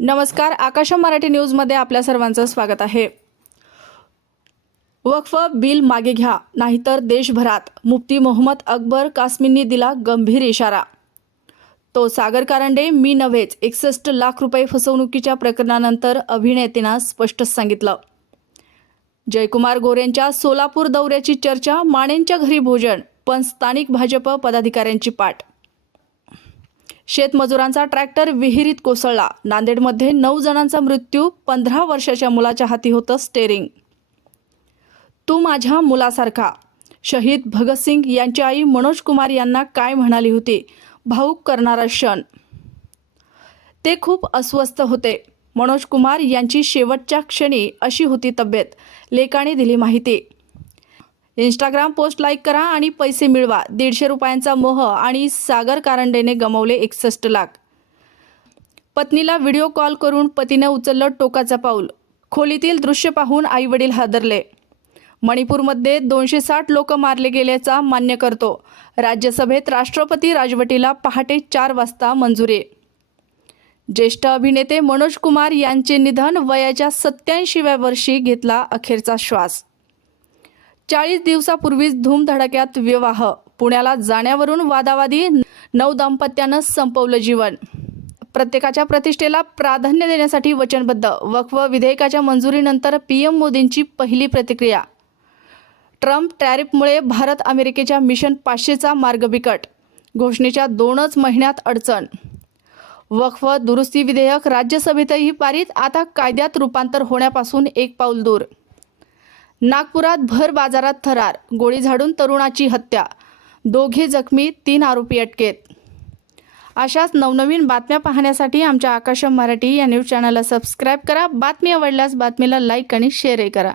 नमस्कार आकाश मराठी न्यूजमध्ये आपल्या सर्वांचं स्वागत आहे. वक्फ बिल मागे घ्या नाहीतर देशभरात मुफ्ती मोहम्मद अकबर कास्मींनी दिला गंभीर इशारा. तो सागर कारंडे मी नव्हेच एकसष्ट लाख रुपये फसवणुकीच्या प्रकरणानंतर अभिनेतेनं स्पष्ट सांगितलं. जयकुमार गोरेंच्या सोलापूर दौऱ्याची चर्चा मानेंच्या घरी भोजन पण स्थानिक भाजप पदाधिकाऱ्यांची पाठ शेतमजुरांचा ट्रॅक्टर विहिरीत कोसळला. नांदेडमध्ये नऊ जणांचा मृत्यू पंधरा वर्षाच्या मुलाच्या हाती होतं स्टेरिंग तू माझ्या मुलासारखा. शहीद भगतसिंग यांची आई मनोज कुमार यांना काय म्हणाली होती? भाऊक करणारा क्षण. ते खूप अस्वस्थ होते. मनोज कुमार यांची शेवटच्या क्षणी अशी होती तब्येत. लेकाने दिली माहिती. इंस्टाग्राम पोस्ट लाईक करा आणि पैसे मिळवा. दीडशे रुपयांचा मोह आणि सागर कारंडेने गमावले एकसष्ट लाख. पत्नीला व्हिडिओ कॉल करून पतीने उचललं टोकाचं पाऊल. खोलीतील दृश्य पाहून आईवडील हादरले. मणिपूरमध्ये दोनशे साठ लोक मारले गेल्याचा मान्य करतो. राज्यसभेत राष्ट्रपती राजवटीला पहाटे चार वाजता मंजुरी. ज्येष्ठ अभिनेते मनोज कुमार यांचे निधन वयाच्या सत्याऐंशीव्या वर्षी घेतला अखेरचा श्वास. चाळीस दिवसापूर्वीच धूमधडाक्यात विवाह. पुण्याला जाण्यावरून वादावादी नऊ दाम्पत्यानं संपवलं जीवन. प्रत्येकाच्या प्रतिष्ठेला प्राधान्य देण्यासाठी वचनबद्ध. वक्फ विधेयकाच्या मंजुरीनंतर पीएम मोदींची पहिली प्रतिक्रिया. ट्रम्प टॅरिफमुळे भारत अमेरिकेच्या मिशन पाचशेचा मार्ग बिकट. घोषणेच्या दोनच महिन्यात अडचण. वक्फ दुरुस्ती विधेयक राज्यसभेतही पारित आता कायद्यात रूपांतर होण्यापासून एक पाऊल दूर. नागपुरात भर बाजारात थरार गोळी झाडून तरुणाची हत्या. दोघे जखमी तीन आरोपी अटकेत. अशाच नवनवीन बातम्या पाहण्यासाठी आमच्या आकाशम मराठी या न्यूज चॅनलला सबस्क्राईब करा. बातमी आवडल्यास बातमीला लाईक आणि शेअरही करा.